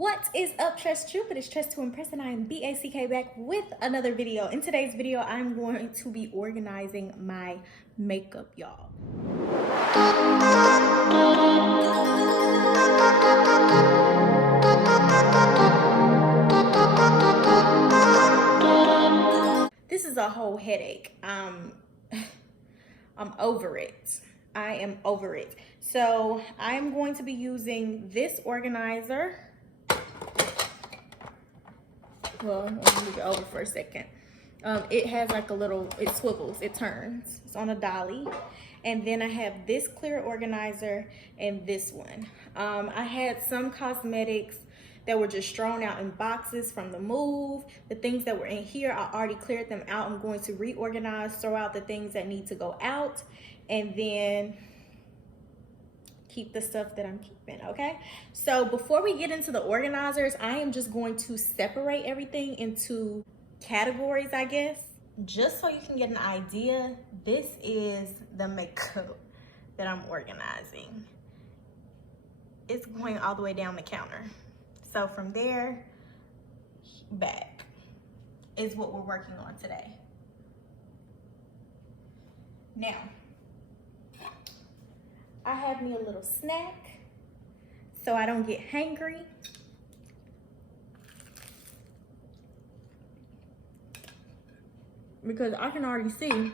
What is up, Trust Troop? It is Trust to Impress, and I am BACK back with another video. In today's video, I'm going to be organizing my makeup, y'all. This is a whole headache. I'm over it. I am over it. So I'm going to be using this organizer. Well, let me move it over for a second. It has like a little, it swivels, it turns. It's on a dolly. And then I have this clear organizer and this one. I had some cosmetics that were just thrown out in boxes from the move. The things that were in here, I already cleared them out. I'm going to reorganize, throw out the things that need to go out, and then keep the stuff that I'm keeping, okay? So before we get into the organizers, I am just going to separate everything into categories, I guess. Just so you can get an idea, this is the makeup that I'm organizing. It's going all the way down the counter. So from there, back is what we're working on today. Now, I have me a little snack so I don't get hangry. Because I can already see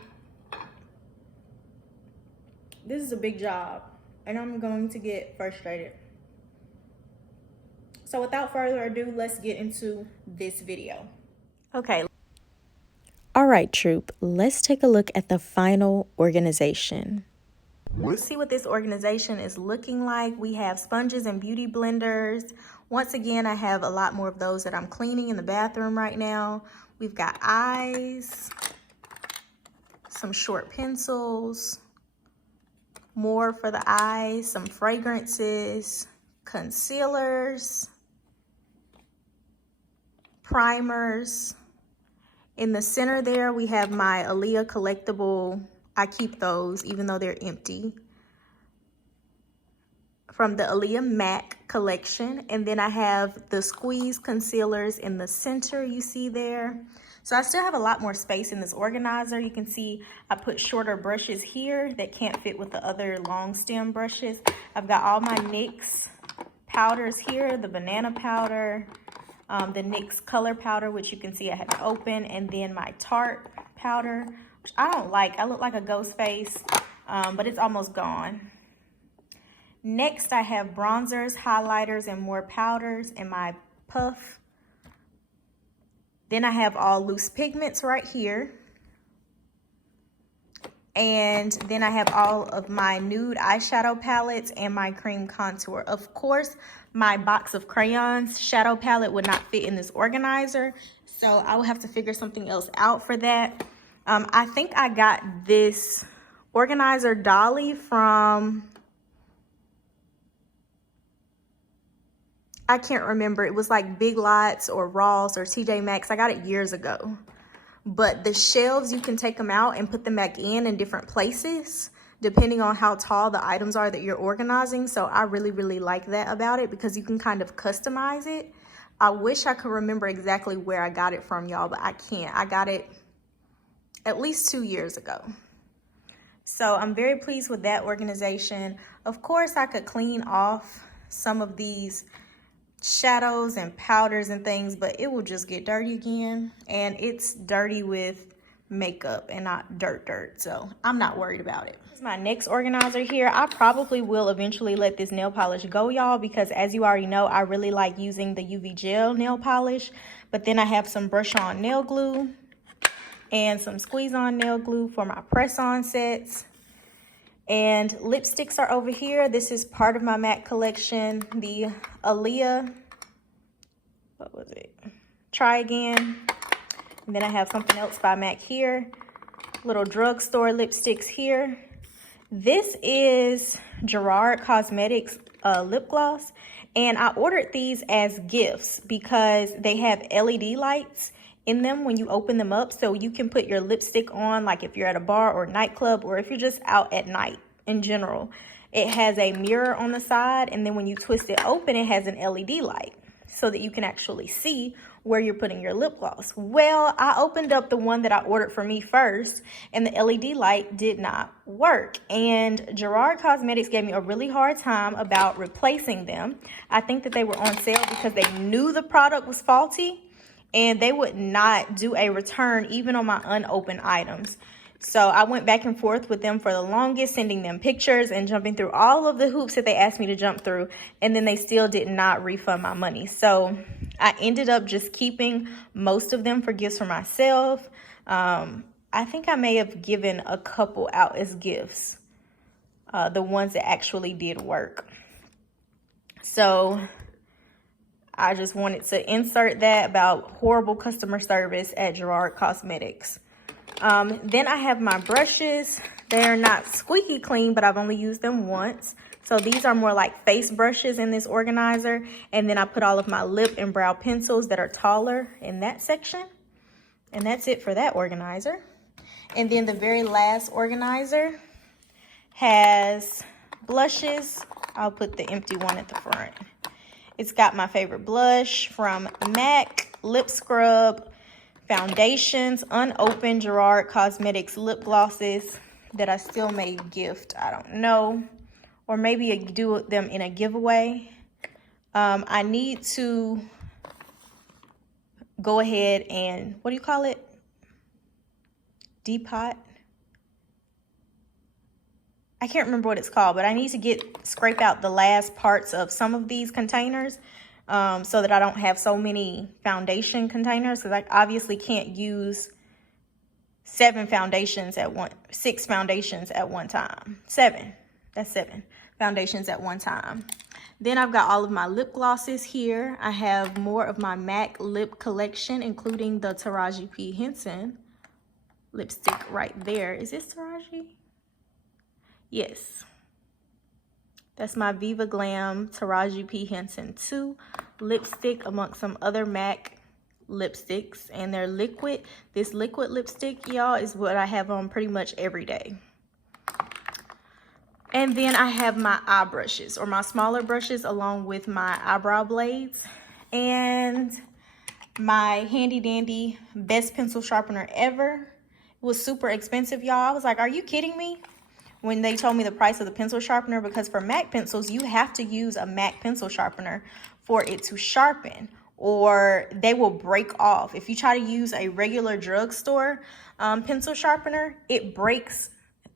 this is a big job and I'm going to get frustrated. So without further ado, let's get into this video. Okay. All right, troop, let's take a look at the final organization. Let's see what this organization is looking like. We have sponges and beauty blenders. Once again, I have a lot more of those that I'm cleaning in the bathroom right now. We've got eyes, some short pencils, more for the eyes, some fragrances, concealers, primers. In the center there, we have my Aaliyah collectible. I keep those even though they're empty, from the Aaliyah MAC collection. And then I have the squeeze concealers in the center, you see there. So I still have a lot more space in this organizer. You can see I put shorter brushes here that can't fit with the other long stem brushes. I've got all my NYX powders here, the banana powder, the NYX color powder, which you can see I had to open, and then my Tarte powder, which I don't like. I look like a ghost face, but it's almost gone. Next, I have bronzers, highlighters, and more powders in my puff. Then I have all loose pigments right here. And then I have all of my nude eyeshadow palettes and my cream contour. Of course, my box of crayons shadow palette would not fit in this organizer, so I will have to figure something else out for that. I think I got this organizer dolly from, I can't remember. It was like Big Lots or Ross or TJ Maxx. I got it years ago. But the shelves, you can take them out and put them back in different places, depending on how tall the items are that you're organizing. So I really, really like that about it because you can kind of customize it. I wish I could remember exactly where I got it from, y'all, but I can't. I got it at least 2 years ago. So I'm very pleased with that organization. Of course, I could clean off some of these shadows and powders and things, but it will just get dirty again, and it's dirty with makeup and not dirt, so I'm not worried about it. This is my next organizer here. I probably will eventually let this nail polish go, y'all, because as you already know, I really like using the UV gel nail polish. But then I have some brush on nail glue and some squeeze on nail glue for my press on sets. And lipsticks are over here. This is part of my MAC collection, the Aaliyah, what was it? Try Again. And then I have something else by MAC here. Little drugstore lipsticks here. This is Gerard Cosmetics lip gloss. And I ordered these as gifts because they have LED lights in them when you open them up, so you can put your lipstick on, like if you're at a bar or nightclub, or if you're just out at night in general. It has a mirror on the side, and then when you twist it open, it has an LED light. so that you can actually see where you're putting your lip gloss. Well, I opened up the one that I ordered for me first, and the LED light did not work. And Gerard Cosmetics gave me a really hard time about replacing them. I think that they were on sale because they knew the product was faulty, and they would not do a return even on my unopened items. So I went back and forth with them for the longest, sending them pictures and jumping through all of the hoops that they asked me to jump through. And then they still did not refund my money. So I ended up just keeping most of them for gifts for myself. I think I may have given a couple out as gifts, the ones that actually did work. So I just wanted to insert that about horrible customer service at Gerard Cosmetics. Then I have my brushes. They're not squeaky clean, but I've only used them once. So these are more like face brushes in this organizer. And then I put all of my lip and brow pencils that are taller in that section. And that's it for that organizer. And then the very last organizer has blushes. I'll put the empty one at the front. It's got my favorite blush from MAC, lip scrub, foundations, unopened Gerard Cosmetics lip glosses that I still may gift. I don't know. Or maybe do them in a giveaway. I need to go ahead and, what do you call it? Depot? I can't remember what it's called, but I need to scrape out the last parts of some of these containers. So that I don't have so many foundation containers, because I obviously can't use 6 foundations at one time. 7. That's 7 foundations at one time. Then I've got all of my lip glosses here. I have more of my MAC lip collection, including the Taraji P. Henson lipstick right there. Is this Taraji? Yes. That's my Viva Glam Taraji P. Henson 2 lipstick, amongst some other MAC lipsticks. And they're liquid. This liquid lipstick, y'all, is what I have on pretty much every day. And then I have my eye brushes, or my smaller brushes, along with my eyebrow blades. And my handy dandy best pencil sharpener ever. It was super expensive, y'all. I was like, are you kidding me? When they told me the price of the pencil sharpener, because for MAC pencils, you have to use a MAC pencil sharpener for it to sharpen, or they will break off. If you try to use a regular drugstore pencil sharpener, it breaks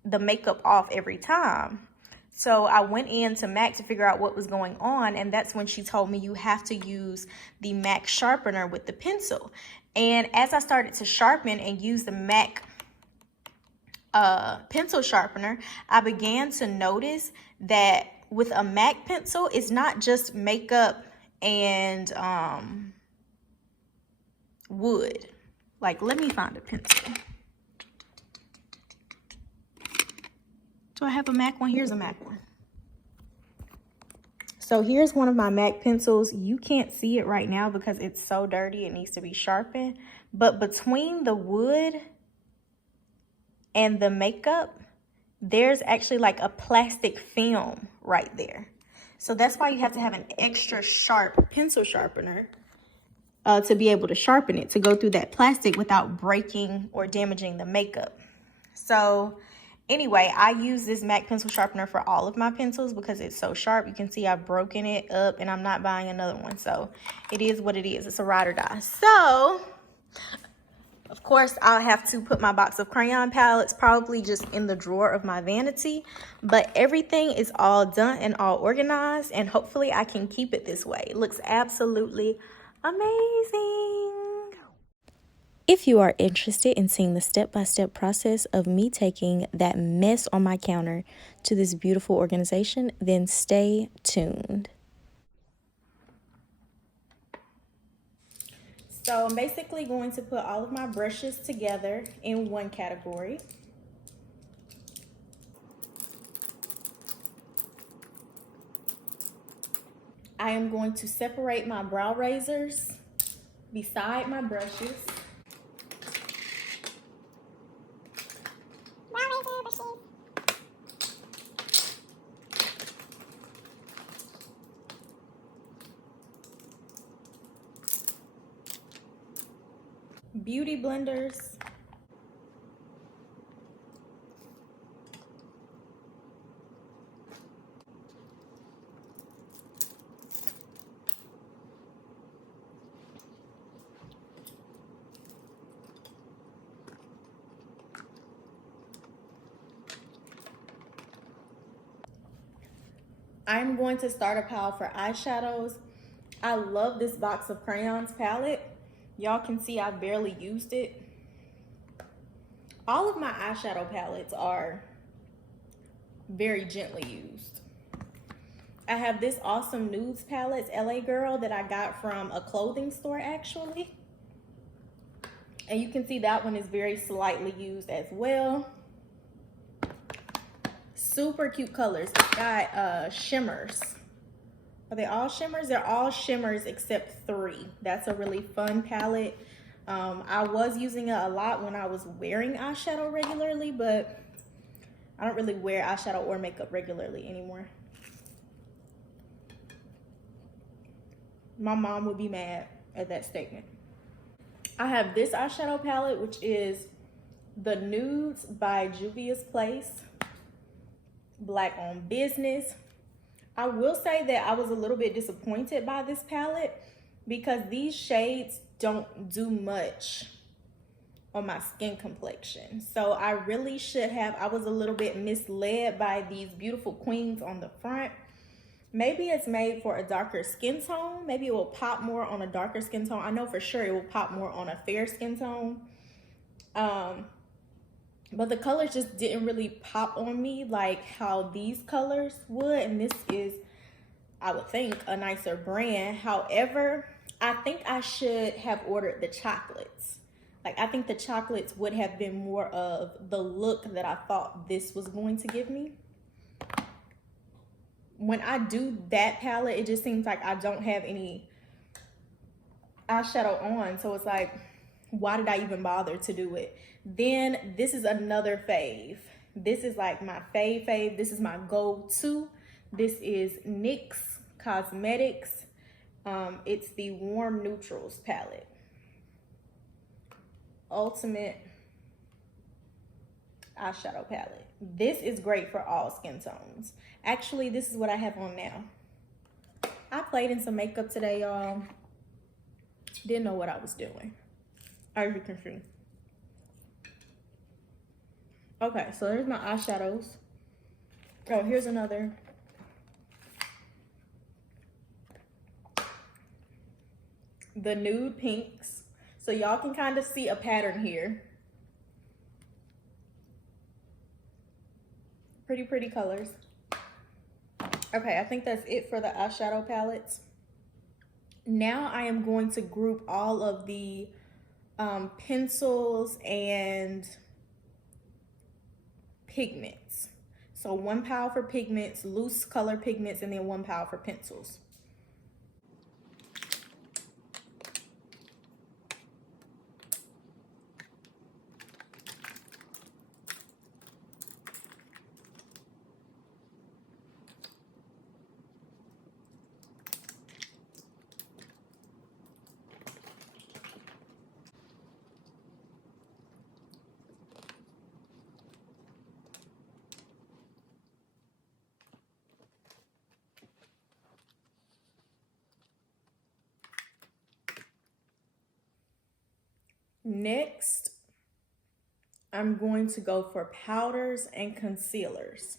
the makeup off every time. So I went into MAC to figure out what was going on, and that's when she told me you have to use the MAC sharpener with the pencil. And as I started to sharpen and use the MAC pencil sharpener, I began to notice that with a MAC pencil, it's not just makeup and wood. Like, let me find a pencil. Do I have a MAC one? Here's a MAC one. So here's one of my MAC pencils. You can't see it right now because it's so dirty. It needs to be sharpened. But between the wood and the makeup, there's actually like a plastic film right there. So that's why you have to have an extra sharp pencil sharpener to be able to sharpen it, to go through that plastic without breaking or damaging the makeup. So anyway, I use this MAC pencil sharpener for all of my pencils because it's so sharp. You can see I've broken it up and I'm not buying another one. So it is what it is. It's a ride or die. So of course, I'll have to put my box of crayon palettes probably just in the drawer of my vanity. But everything is all done and all organized. And hopefully I can keep it this way. It looks absolutely amazing. If you are interested in seeing the step-by-step process of me taking that mess on my counter to this beautiful organization, then stay tuned. So I'm basically going to put all of my brushes together in one category. I am going to separate my brow razors beside my brushes. beauty blenders. I'm going to start a pile for eyeshadows. I love this box of crayons palette. Y'all can see I barely used it. All of my eyeshadow palettes are very gently used. I have this awesome nudes palette, LA Girl, that I got from a clothing store actually. And you can see that one is very slightly used as well. Super cute colors. It's got shimmers. Are they all shimmers? They're all shimmers except 3. That's a really fun palette. I was using it a lot when I was wearing eyeshadow regularly, but I don't really wear eyeshadow or makeup regularly anymore. My mom would be mad at that statement. I have this eyeshadow palette, which is the Nudes by Juvia's Place. Black on Business. I will say that I was a little bit disappointed by this palette because these shades don't do much on my skin complexion. So I really should have, I was a little bit misled by these beautiful queens on the front. Maybe it's made for a darker skin tone. Maybe it will pop more on a darker skin tone. I know for sure it will pop more on a fair skin tone. But the colors just didn't really pop on me like how these colors would. And this is, I would think, a nicer brand. However, I think I should have ordered the chocolates. Like, I think the chocolates would have been more of the look that I thought this was going to give me. When I do that palette, it just seems like I don't have any eyeshadow on. So it's like, why did I even bother to do it? Then this is another fave. This is like my fave. This is my go-to. This is NYX Cosmetics. It's the Warm Neutrals palette. Ultimate eyeshadow palette. This is great for all skin tones. Actually, this is what I have on now. I played in some makeup today, y'all. Didn't know what I was doing, as you can see. Okay, so there's my eyeshadows. Oh, here's another. The nude pinks. So y'all can kind of see a pattern here. Pretty colors. Okay, I think that's it for the eyeshadow palettes. Now I am going to group all of the pencils and pigments. So 1 pile for pigments, loose color pigments, and then 1 pile for pencils. Next, I'm going to go for powders and concealers.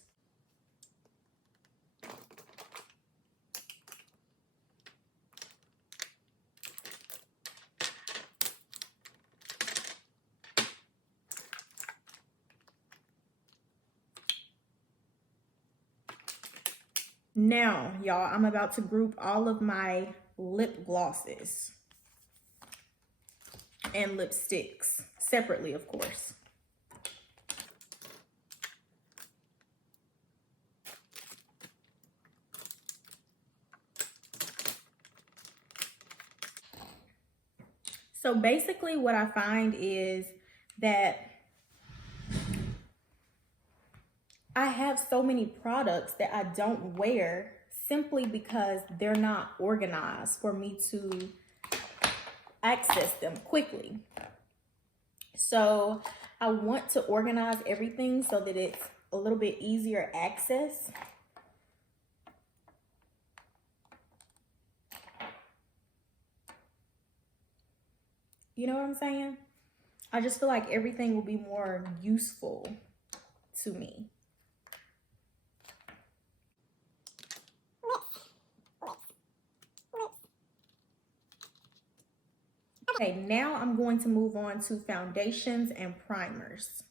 Now, y'all, I'm about to group all of my lip glosses and lipsticks separately, of course. So basically what I find is that I have so many products that I don't wear simply because they're not organized for me to access them quickly. So I want to organize everything so that it's a little bit easier access. You know what I'm saying? I just feel like everything will be more useful to me. Okay, now I'm going to move on to foundations and primers.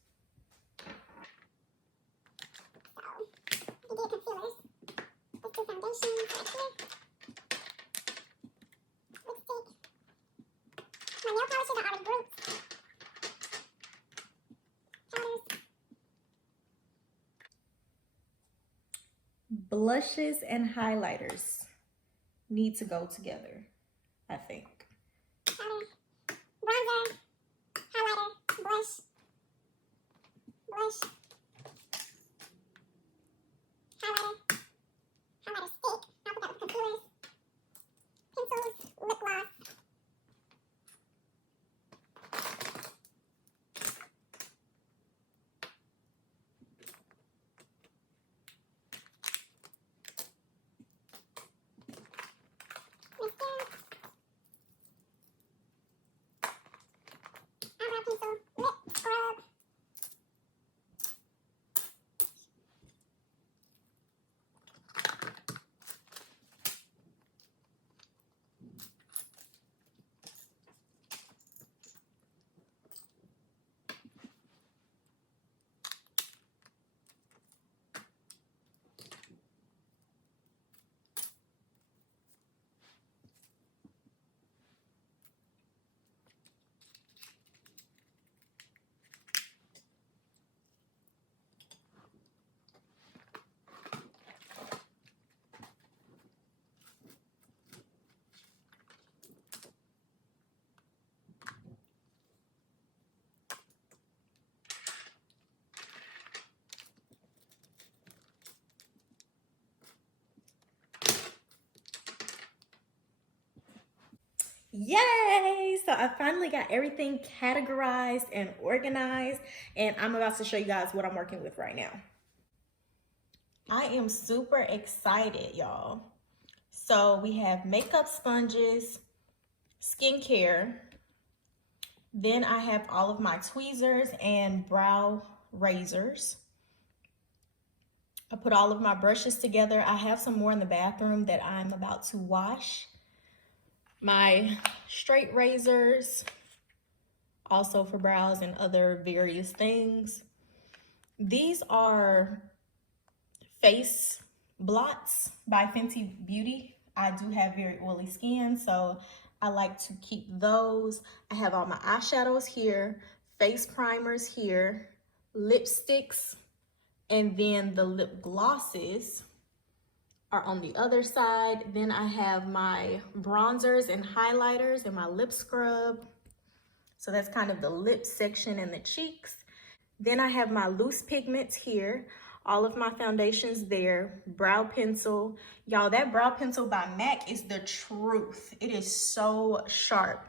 Blushes and highlighters need to go together, I think. Bronzer, highlighter, blush, highlighter, highlighter stick. I'll put that with concealers, pencils, lip gloss. Mascara, eyebrow pencil, lip scrub. Yay! So I finally got everything categorized and organized, and I'm about to show you guys what I'm working with right now. I am super excited, y'all. So we have makeup sponges, skincare. Then I have all of my tweezers and brow razors. I put all of my brushes together. I have some more in the bathroom that I'm about to wash. My straight razors, also for brows and other various things. These are face blots by Fenty Beauty. I do have very oily skin, so I like to keep those. I have all my eyeshadows here, face primers here, lipsticks, and then the lip glosses are on the other side. Then I have my bronzers and highlighters and my lip scrub. So that's kind of the lip section and the cheeks. Then I have my loose pigments here, all of my foundations there, brow pencil. Y'all, that brow pencil by MAC is the truth. It is so sharp.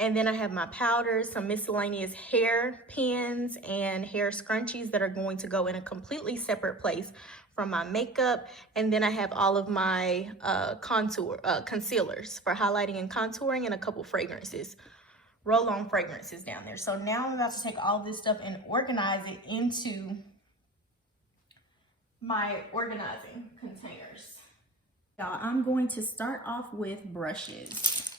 And then I have my powders, some miscellaneous hair pins and hair scrunchies that are going to go in a completely separate place from my makeup. And then I have all of my concealers for highlighting and contouring, and a couple fragrances, roll-on fragrances down there. So now I'm about to take all this stuff and organize it into my organizing containers. Y'all, I'm going to start off with brushes.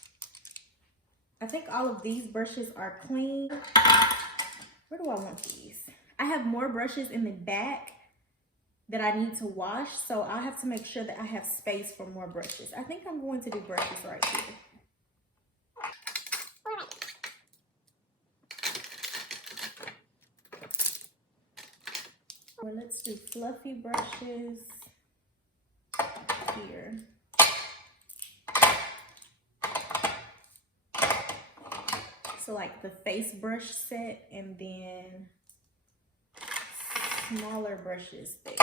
I think all of these brushes are clean. Where do I want these? I have more brushes in the back that I need to wash, so I'll have to make sure that I have space for more brushes. I think I'm going to do brushes right here. Well, let's do fluffy brushes here. So like the face brush set, and then smaller brushes there.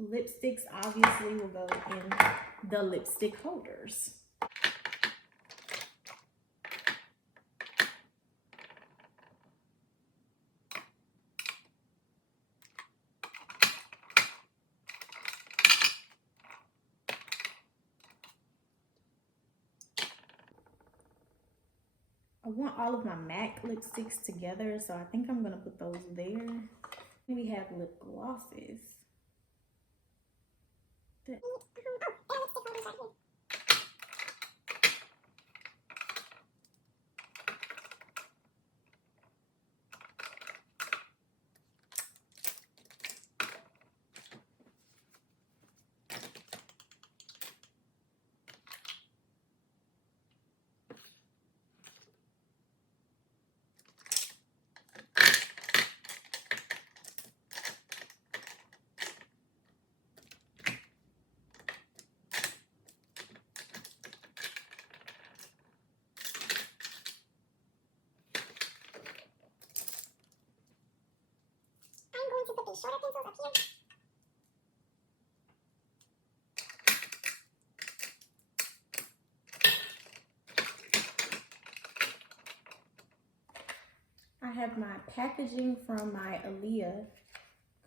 Lipsticks obviously will go in the lipstick holders. I want all of my MAC lipsticks together, so I think I'm gonna put those there. We have lip glosses. I'm going to put these shorter pencils up here. I have my packaging from my Aaliyah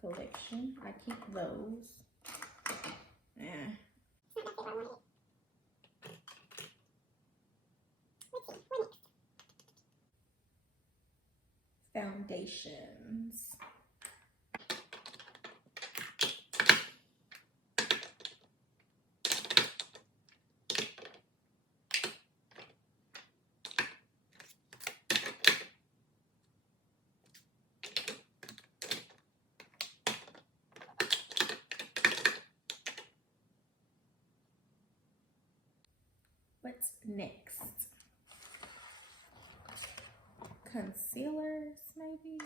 collection. I keep those. Yeah. It's not that big, I want it. Let's see, what next? Foundations. What's next? Concealers, maybe?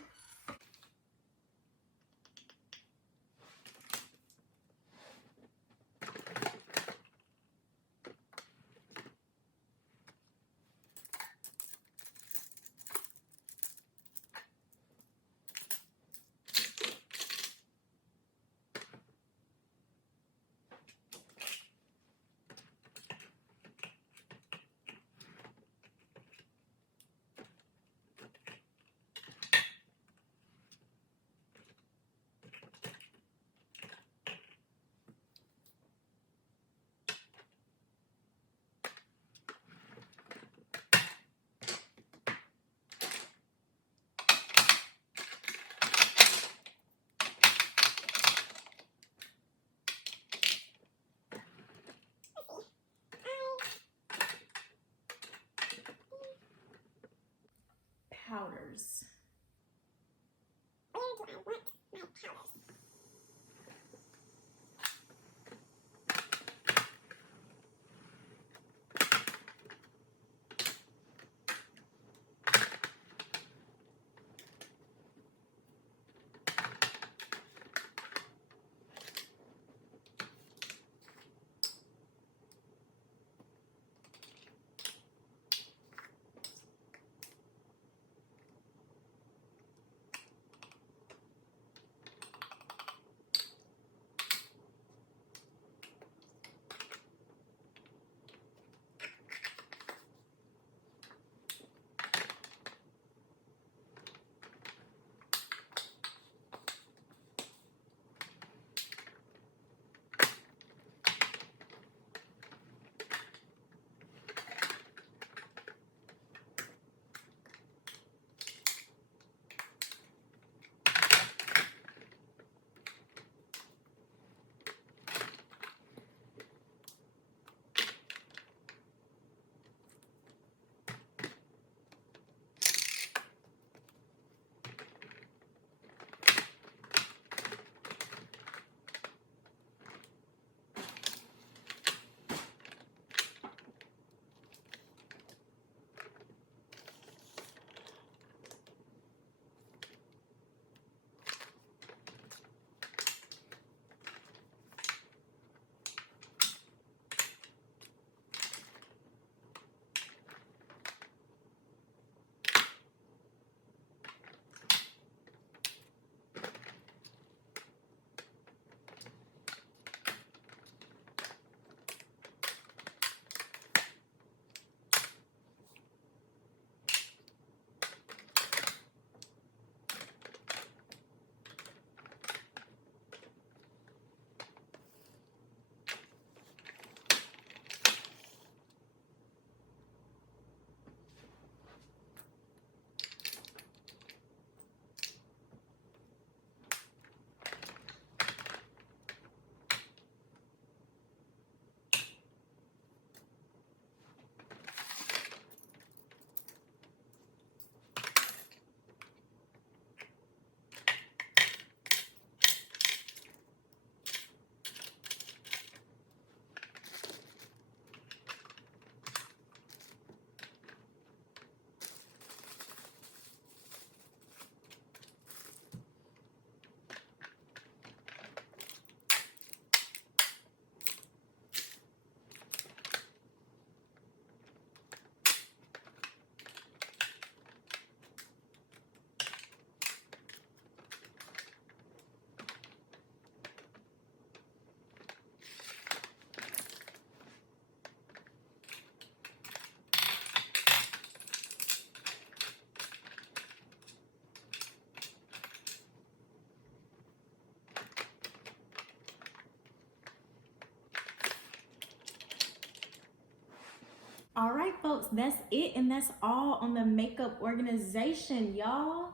right, folks, that's it, and that's all on the makeup organization, y'all.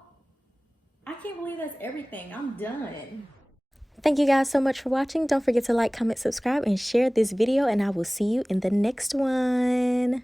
I can't believe that's everything. I'm done. Thank you guys so much for watching. Don't forget to like, comment, subscribe, and share this video, and I will see you in the next one.